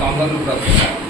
咱们都知道。